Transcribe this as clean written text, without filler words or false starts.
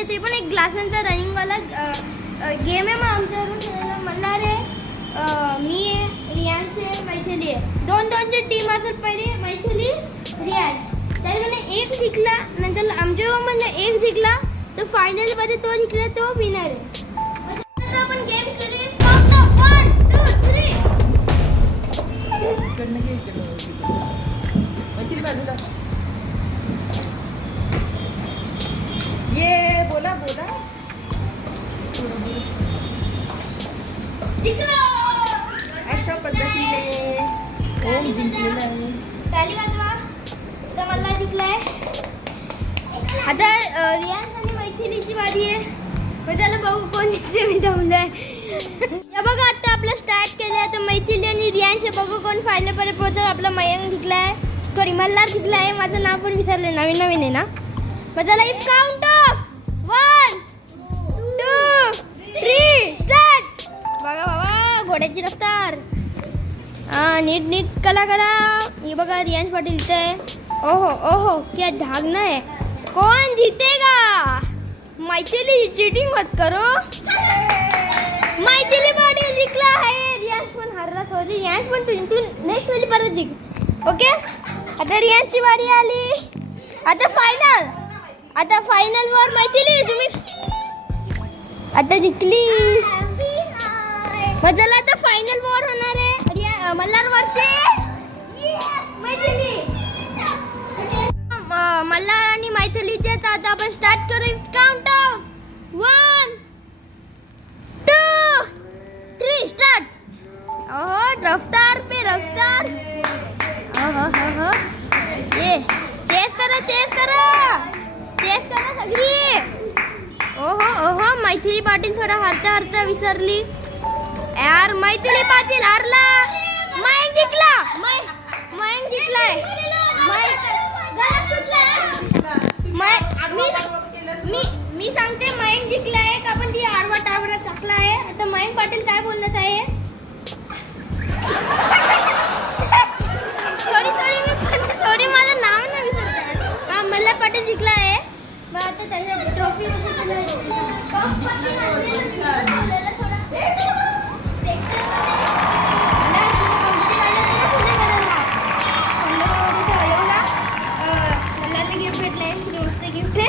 आहे ते पण एक ग्लासांचा रनिंगवाला गेम आहे. मग आमच्याकडून म्हणणार आहे मी आहे, रियांश आहे, मैथिली आहे. 2-2ची टीम असेल. पहिले मैथिली, रियांश. त्याच्यामध्ये एक जिंकला, नंतर आमच्या रूममधनं एक जिंकला तर फायनलमध्ये तो जिंकला तो विनर आहे. आता आपण गेम करूया. 1, 2, 3. ये बोला बोला. अशा पद्धतीने ओम जिंकलेला आहे. ताली वाजवा. तर मला जिंकलाय. आता रियांश आणि मैथिलीची वारी आहे. मग त्याला बघू कोण जिंकते. मी जमलंय. हे बघा आता आपलं स्टार्ट केलंय. तर मैथिली आणि रियांश बघू कोण फायनल पर्यंत पोहोचत. आपला मयंक जिंकलाय, सॉरी मल्हार जिंकलाय. माझं नाव पण विसरलं, नवीन नवीन आहे ना. मग त्याला इफ काउंट ऑफ 1, 2, 3 स्टार्ट. बघा बाबा घोड्याची रफ्तार. नीट नीट कला करा. हे बघा रियांश पाटील इथे आहे. ओहो ओहो क्या धागना है. कौन जीतेगा? मैथिली चीटिंग मत करो. मैथिली पाटील जिंकला आहे. रियांश पण हरला. सॉरी रियांश पण तू नेक्स्ट वेळी परत जिंक. ओके आता रियांशची वारी आली. आता फायनल वर मैथिली तुम्ही आता जिंकली. मग चला आता फायनल वॉर होणार आहे. मल्हार वर्सेस मैथिली. मल्हार आणि मैथिलीचे तर आता आपण स्टार्ट करू. Count of 1, 2, 3 start. ओहो रफ्तार पे रफ्तार. ओहो ये चेस करा सगळी. ओहो मैथिली पाटील थोडा हरता विसरली यार. मैथिली पाटील हारला. मयंक जिंकलाय. मी सांगते मयंक जिंकलाय का पण ती आरवा टावरा टाकला आहे. आता मयंक पाटील काय बोलत आहे. थोडी माझं नाव नाही विसरत. हा मल्हार पाटील जिंकला आहे. मग आता त्याच्या ट्रॉफी गिफ्ट भेटलंय. मस्त गिफ्ट आहे.